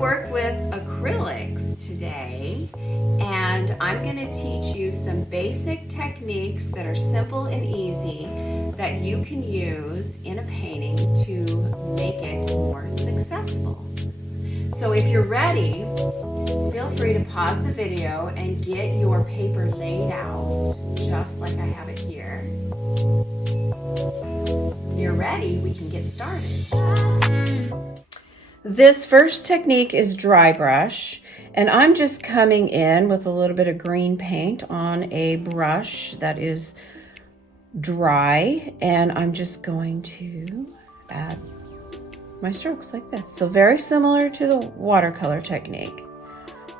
work with acrylics today, and I'm going to teach you some basic techniques that are simple and easy that you can use in a painting to make it more successful. So if you're ready, feel free to pause the video and get your paper laid out just like I have it here. When you're ready, we can get started. This first technique is dry brush, and I'm just coming in with a little bit of green paint on a brush that is dry, and I'm just going to add my strokes like this. So very similar to the watercolor technique.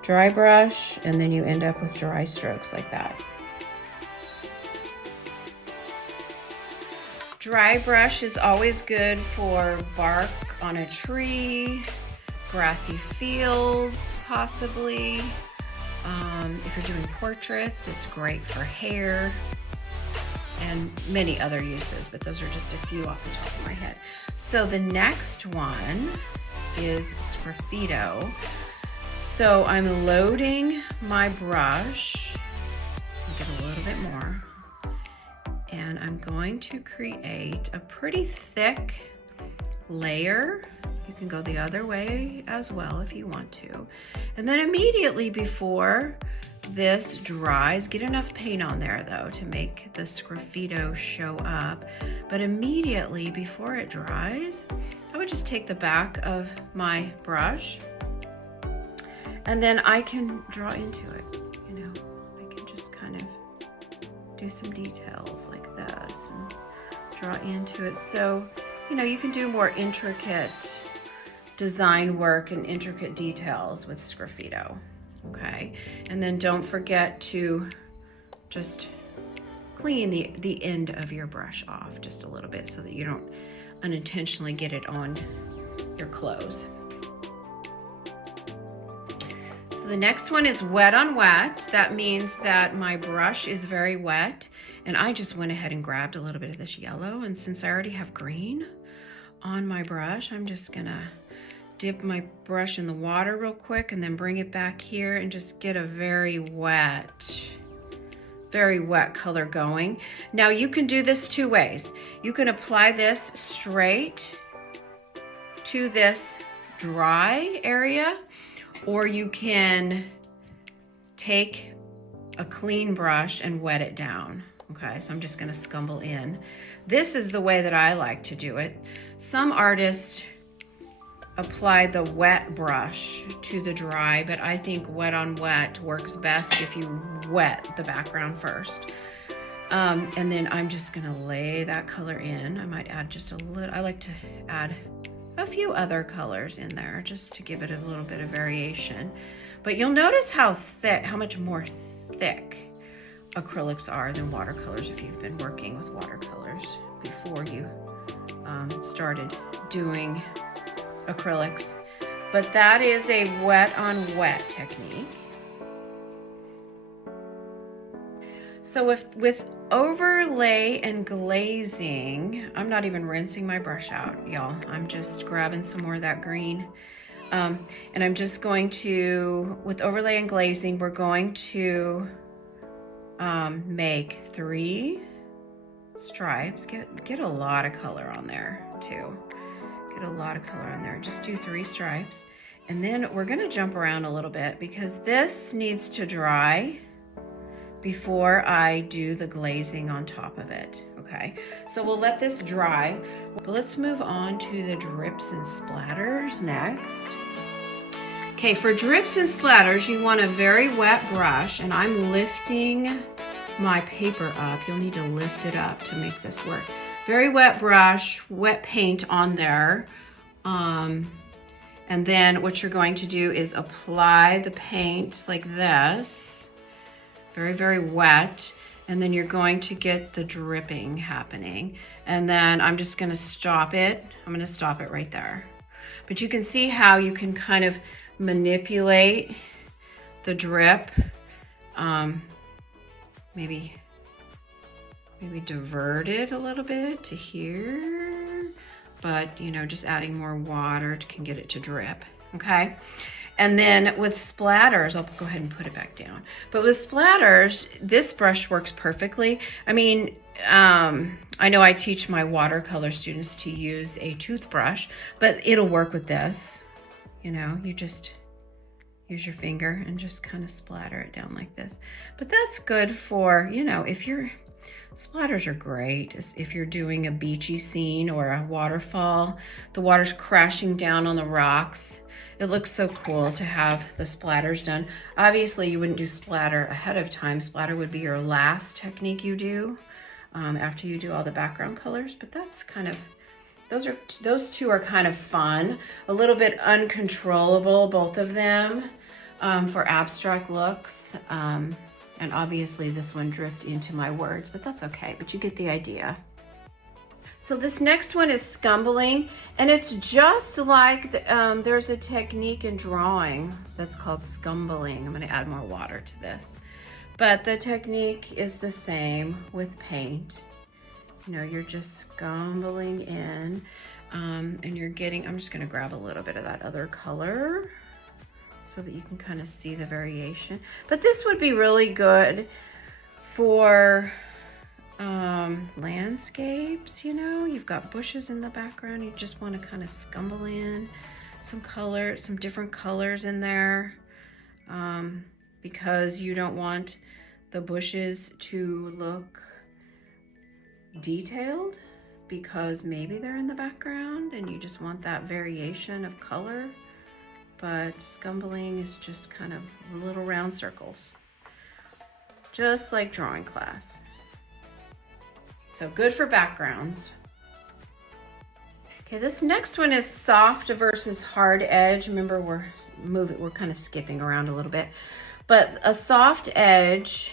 Dry brush, and then you end up with dry strokes like that. Dry brush is always good for bark on a tree, grassy fields possibly. If you're doing portraits, it's great for hair and many other uses, but those are just a few off the top of my head. So the next one is Sgraffito. So I'm loading my brush, get a little bit more, and I'm going to create a pretty thick layer. You can go the other way as well if you want to. And then immediately before this dries, get enough paint on there though to make the Sgraffito show up. But immediately before it dries, I would just take the back of my brush and then I can draw into it, you know. I can just kind of do some details like this and draw into it. So, you know, you can do more intricate design work and intricate details with Sgraffito, okay? And then don't forget to just clean the end of your brush off just a little bit so that you don't unintentionally get it on your clothes. So the next one is wet on wet. That means that my brush is very wet, and I just went ahead and grabbed a little bit of this yellow, and since I already have green on my brush, I'm just gonna dip my brush in the water real quick and then bring it back here and just get a very wet color going. Now you can do this two ways. You can apply this straight to this dry area, or you can take a clean brush and wet it down. Okay, so I'm just gonna scumble in. This is the way that I like to do it. Some artists apply the wet brush to the dry, but I think wet on wet works best if you wet the background first. And then I'm just gonna lay that color in. I might add just a little, I like to add a few other colors in there just to give it a little bit of variation. But you'll notice how much more thick acrylics are than watercolors if you've been working with watercolors before you started doing acrylics. But that is a wet on wet technique. So with overlay and glazing, I'm not even rinsing my brush out, y'all. I'm just grabbing some more of that green. And I'm just going to, with overlay and glazing, we're going to make 3 stripes. Get a lot of color on there too. Get a lot of color on there. Just do 3 stripes. And then we're gonna jump around a little bit because this needs to dry before I do the glazing on top of it, okay? So we'll let this dry, but let's move on to the drips and splatters next. Okay, for drips and splatters, you want a very wet brush, and I'm lifting my paper up. You'll need to lift it up to make this work. Very wet brush, wet paint on there. And then what you're going to do is apply the paint like this. Very, very wet. And then you're going to get the dripping happening. And then I'm just gonna stop it. I'm gonna stop it right there. But you can see how you can kind of manipulate the drip. Maybe divert it a little bit to here, but you know, just adding more water can get it to drip. okay? And then with splatters, I'll go ahead and put it back down. But with splatters, this brush works perfectly. I mean, I know I teach my watercolor students to use a toothbrush, but it'll work with this. You know, you just use your finger and just kind of splatter it down like this. But that's good for, you know, splatters are great if you're doing a beachy scene or a waterfall. The water's crashing down on the rocks. It looks so cool to have the splatters done. Obviously, you wouldn't do splatter ahead of time. Splatter would be your last technique you do after you do all the background colors. But that's kind of, those two are kind of fun. A little bit uncontrollable, both of them, for abstract looks. And obviously this one dripped into my words, but that's okay. But you get the idea. So this next one is scumbling, and it's just like there's a technique in drawing that's called scumbling. I'm going to add more water to this, but the technique is the same with paint. You know, you're just scumbling in, and you're getting, I'm just going to grab a little bit of that other color so that you can kind of see the variation. But this would be really good for landscapes. You know, you've got bushes in the background, you just want to kind of scumble in some color, some different colors in there, because you don't want the bushes to look detailed, because maybe they're in the background and you just want that variation of color. But scumbling is just kind of little round circles, just like drawing class. So good for backgrounds. Okay, this next one is soft versus hard edge. Remember, we're kind of skipping around a little bit. But a soft edge,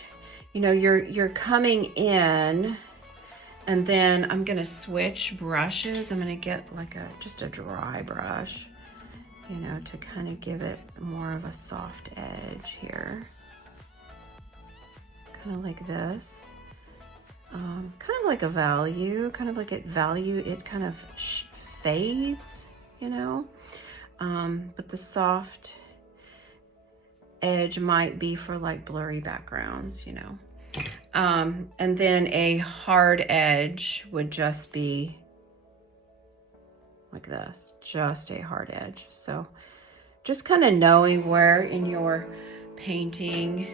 you know, you're coming in, and then I'm gonna switch brushes. I'm gonna get like just a dry brush, you know, to kind of give it more of a soft edge here. Kind of like this. Kind of like a value, kind of like it kind of fades, you know. But the soft edge might be for like blurry backgrounds, you know. And then a hard edge would just be like this, just a hard edge. So just kind of knowing where in your painting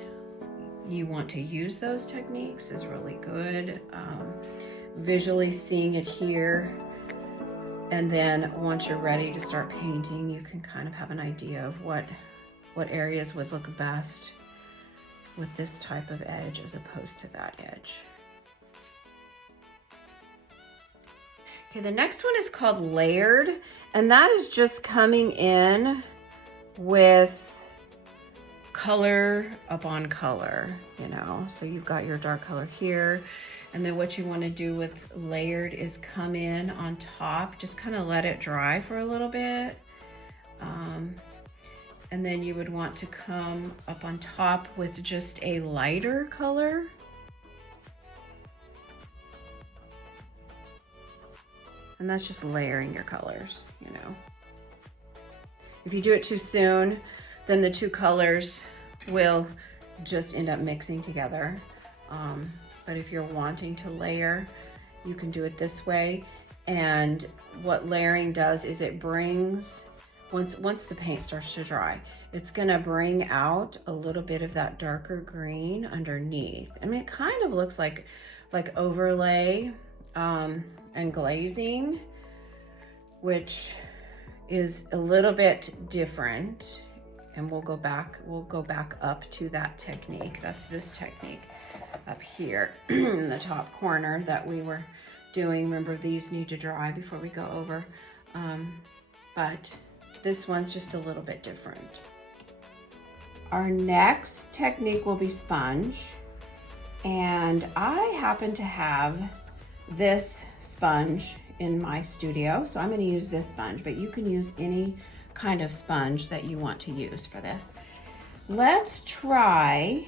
you want to use those techniques is really good. Visually seeing it here, and then once you're ready to start painting, you can kind of have an idea of what areas would look best with this type of edge as opposed to that edge. Okay, the next one is called layered, and that is just coming in with color upon color, you know. So you've got your dark color here, and then what you want to do with layered is come in on top, just kind of let it dry for a little bit, and then you would want to come up on top with just a lighter color. And that's just layering your colors, you know. If you do it too soon, then the two colors will just end up mixing together. But if you're wanting to layer, you can do it this way. And what layering does is it brings, once the paint starts to dry, it's gonna bring out a little bit of that darker green underneath. I mean, it kind of looks like overlay and glazing, which is a little bit different. And we'll go back up to that technique. That's this technique up here in the top corner that we were doing. Remember, these need to dry before we go over. But this one's just a little bit different. Our next technique will be sponge. And I happen to have this sponge in my studio, so I'm going to use this sponge, but you can use any kind of sponge that you want to use for this. Let's try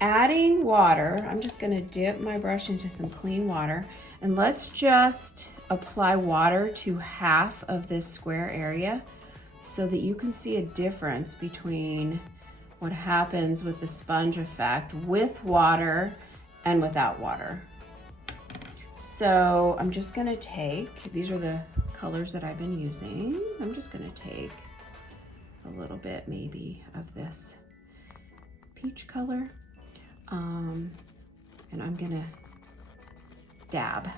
adding water. I'm just going to dip my brush into some clean water, and let's just apply water to half of this square area so that you can see a difference between what happens with the sponge effect with water and without water. So I'm just gonna take, these are the colors that I've been using. I'm just gonna take a little bit maybe of this peach color, and I'm gonna dab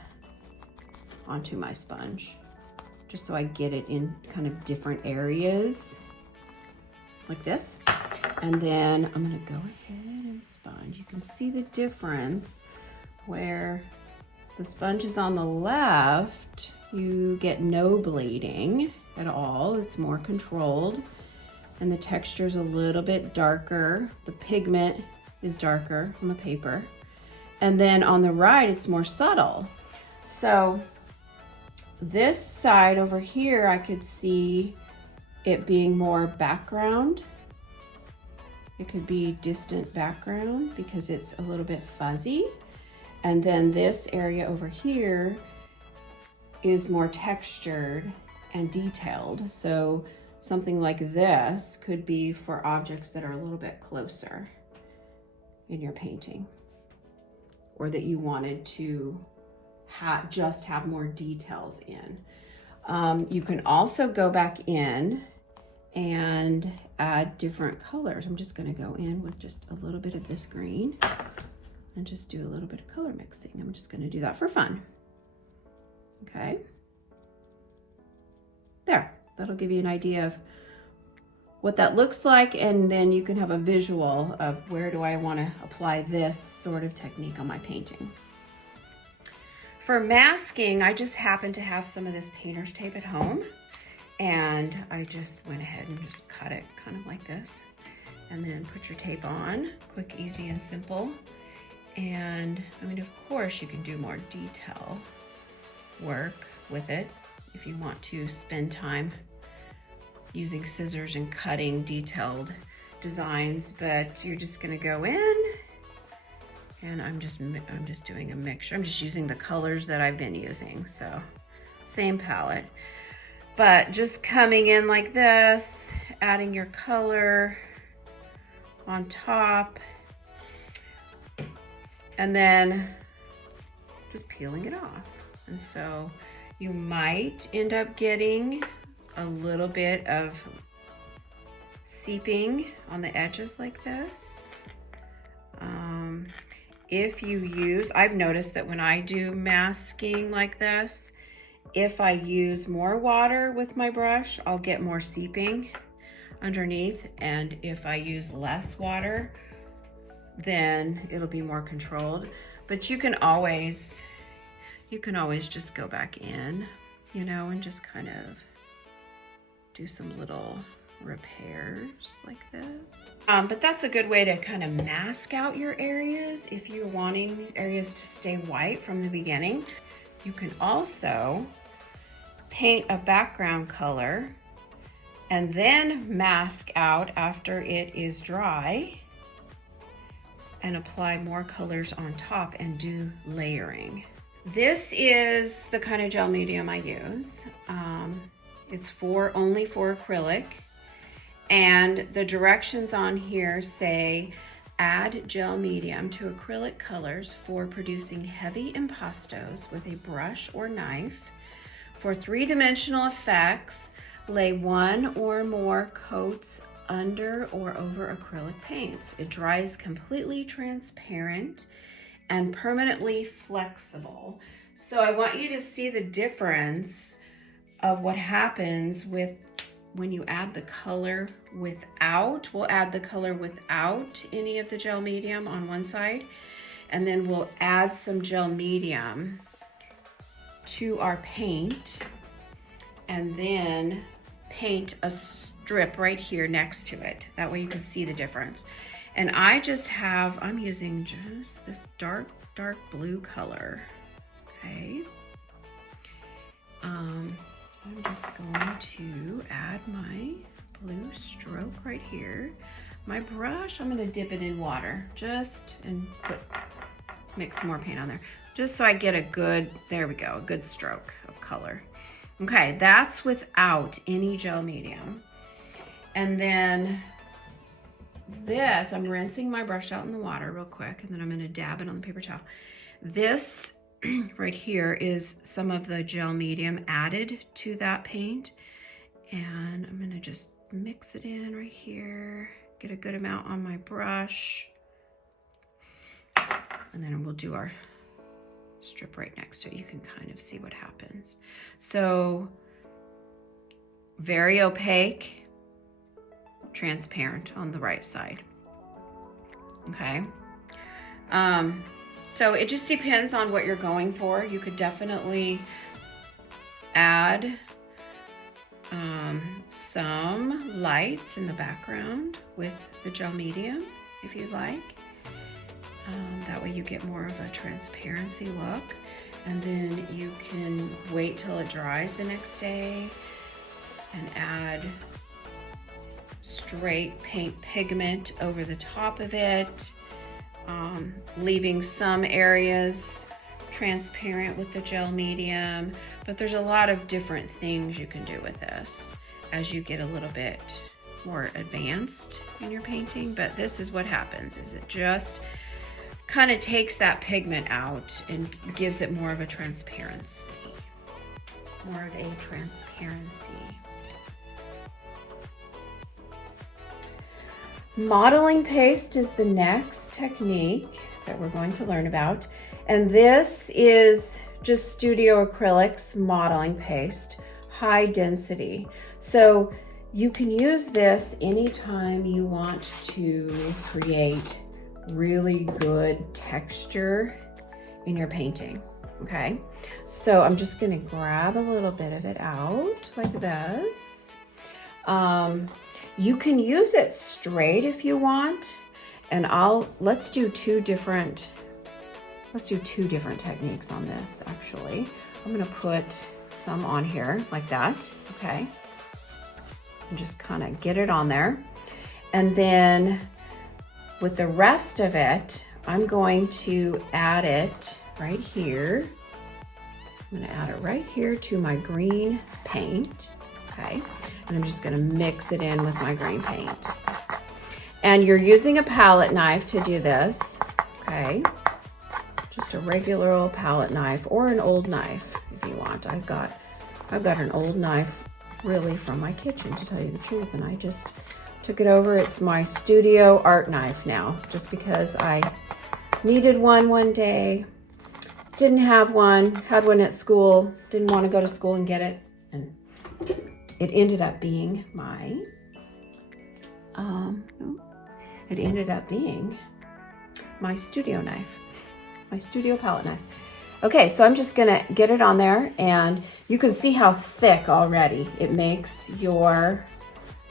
onto my sponge just so I get it in kind of different areas like this. And then I'm gonna go ahead and sponge. You can see the difference where the sponge is on the left, you get no bleeding at all. It's more controlled, and the texture is a little bit darker. The pigment is darker on the paper. And then on the right, it's more subtle. So this side over here, I could see it being more background. It could be distant background because it's a little bit fuzzy. And then this area over here is more textured and detailed. So something like this could be for objects that are a little bit closer in your painting, or that you wanted to just have more details in. You can also go back in and add different colors. I'm just gonna go in with just a little bit of this green and just do a little bit of color mixing. I'm just gonna do that for fun. Okay. There, that'll give you an idea of what that looks like, and then you can have a visual of where do I wanna apply this sort of technique on my painting. For masking, I just happen to have some of this painter's tape at home, and I just went ahead and just cut it kind of like this, and then put your tape on. Quick, easy, and simple. And I mean, of course, you can do more detail work with it if you want to spend time using scissors and cutting detailed designs, but you're just gonna go in, and I'm just doing a mixture. I'm just using the colors that I've been using, so same palette. But just coming in like this, adding your color on top, and then just peeling it off. And so you might end up getting a little bit of seeping on the edges like this. If you use, I've noticed that when I do masking like this, if I use more water with my brush, I'll get more seeping underneath. And if I use less water, then it'll be more controlled. But you can always just go back in, you know, and just kind of do some little repairs like this. But that's a good way to kind of mask out your areas if you're wanting areas to stay white from the beginning. You can also paint a background color and then mask out after it is dry and apply more colors on top and do layering. This is the kind of gel medium I use. It's only for acrylic, and the directions on here say add gel medium to acrylic colors for producing heavy impastos with a brush or knife. For three-dimensional effects, lay one or more coats under or over acrylic paints. It dries completely transparent and permanently flexible. So I want you to see the difference of what happens with when you add the color without. We'll add the color without any of the gel medium on one side, and then we'll add some gel medium to our paint, and then paint a strip right here next to it. That way you can see the difference. And I'm using just this dark blue color, okay? I'm just going to add my blue stroke right here. My brush, I'm gonna dip it in water and mix some more paint on there, just so I get a good, there we go, a good stroke of color. Okay, that's without any gel medium. And then this, I'm rinsing my brush out in the water real quick, and then I'm gonna dab it on the paper towel. This right here is some of the gel medium added to that paint. And I'm gonna just mix it in right here, get a good amount on my brush. And then we'll do our strip right next to it. You can kind of see what happens. So very opaque, transparent on the right side. Okay. So it just depends on what you're going for. You could definitely add some lights in the background with the gel medium if you'd like. That way you get more of a transparency look. And then you can wait till it dries the next day and add straight paint pigment over the top of it, leaving some areas transparent with the gel medium. But there's a lot of different things you can do with this as you get a little bit more advanced in your painting. But this is what happens, is it just kind of takes that pigment out and gives it more of a transparency. More of a transparency. Modeling paste is the next technique that we're going to learn about. And this is just Studio Acrylics modeling paste, high density. So you can use this anytime you want to create really good texture in your painting, okay? So I'm just gonna grab a little bit of it out like this. You can use it straight if you want, and let's do two different techniques on this actually. I'm gonna put some on here like that, okay? And just kind of get it on there. And then with the rest of it, I'm going to add it right here. I'm gonna add it right here to my green paint, okay? And I'm just gonna mix it in with my green paint. And you're using a palette knife to do this, okay? Just a regular old palette knife or an old knife if you want. I've got an old knife really from my kitchen, to tell you the truth, and I just took it over. It's my studio art knife now, just because I needed one day, didn't have one, had one at school, didn't want to go to school and get it, and it ended up being my, my studio knife, my studio palette knife. Okay, so I'm just gonna get it on there, and you can see how thick already it makes your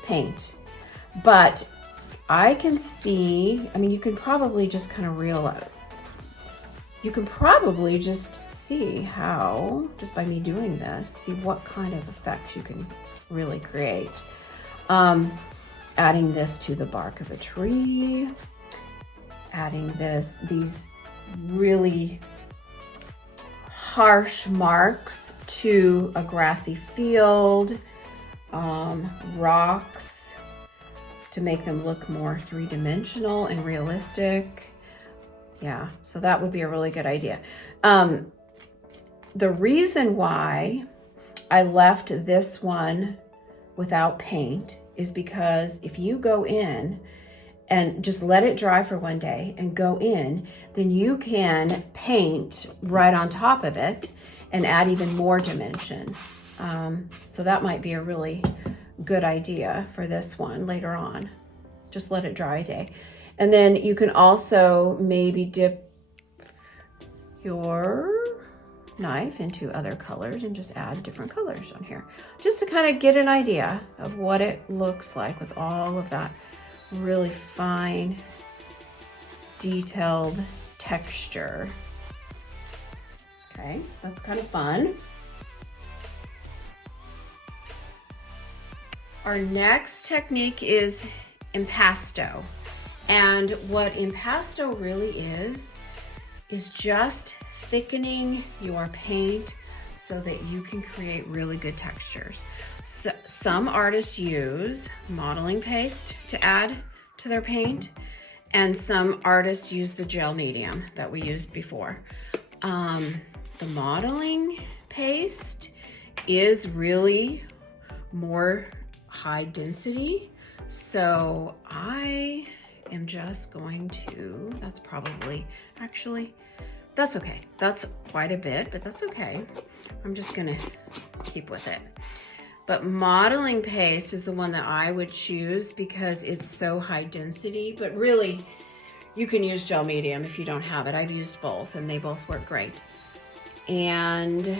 paint. But I can see, I mean, you can probably just kind of reel it. You can probably just see how, just by me doing this, see what kind of effects you can really create. Adding this to the bark of a tree, adding these really harsh marks to a grassy field, rocks, to make them look more three-dimensional and realistic. Yeah, so that would be a really good idea. The reason why I left this one without paint is because if you go in and just let it dry for one day and go in, then you can paint right on top of it and add even more dimension. So that might be a really good idea for this one later on. Just let it dry a day. And then you can also maybe dip your knife into other colors and just add different colors on here, just to kind of get an idea of what it looks like with all of that really fine, detailed texture. Okay, that's kind of fun. Our next technique is impasto. And what impasto really is just thickening your paint so that you can create really good textures. some artists use modeling paste to add to their paint, and some artists use the gel medium that we used before. The modeling paste is really more high density, so I am just going to, that's probably, actually, that's okay. That's quite a bit, but that's okay. I'm just gonna keep with it. But modeling paste is the one that I would choose because it's so high density, but really you can use gel medium if you don't have it. I've used both and they both work great. And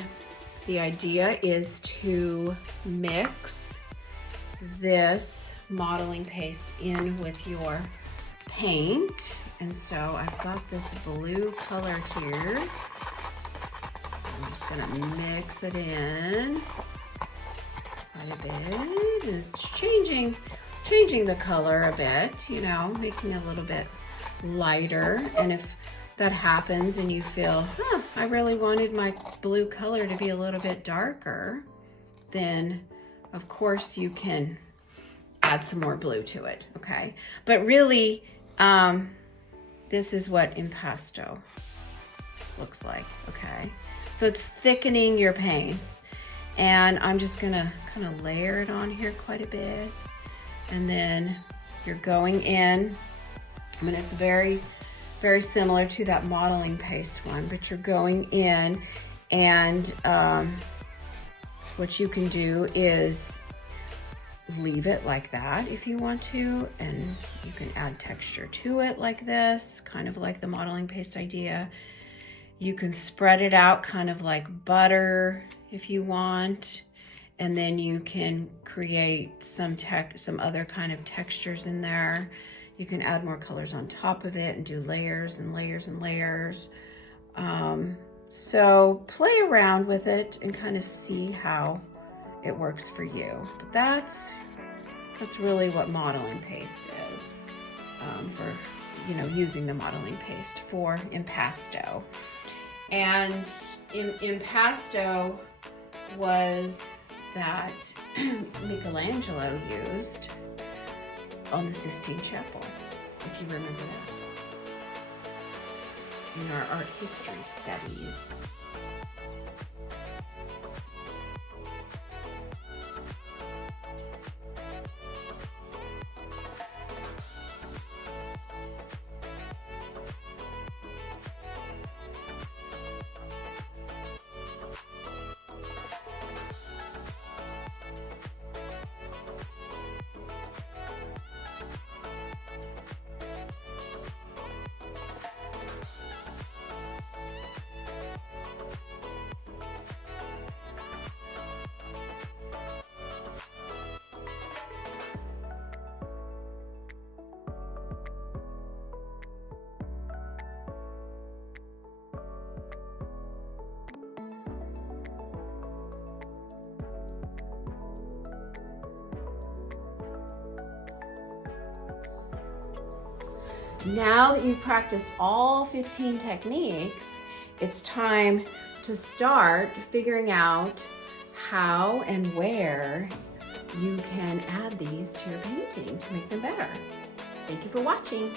the idea is to mix this modeling paste in with your paint. And so I've got this blue color here. I'm just gonna mix it in quite a bit. And it's changing the color a bit, you know, making it a little bit lighter. And if that happens and you feel, I really wanted my blue color to be a little bit darker, then of course you can add some more blue to it, okay? But really, this is what impasto looks like, okay? So it's thickening your paints, and I'm just gonna kind of layer it on here quite a bit, and then you're going in. I mean, it's very similar to that modeling paste one, but you're going in, and what you can do is leave it like that if you want to, and you can add texture to it like this, kind of like the modeling paste idea. You can spread it out kind of like butter if you want, and then you can create some other kind of textures in there. You can add more colors on top of it and do layers and layers and layers. So play around with it and kind of see how it works for you. But that's really what modeling paste is, for, you know, using the modeling paste for impasto. And impasto was that Michelangelo used on the Sistine Chapel, if you remember that, in our art history studies. Now that you've practiced all 15 techniques, it's time to start figuring out how and where you can add these to your painting to make them better. Thank you for watching.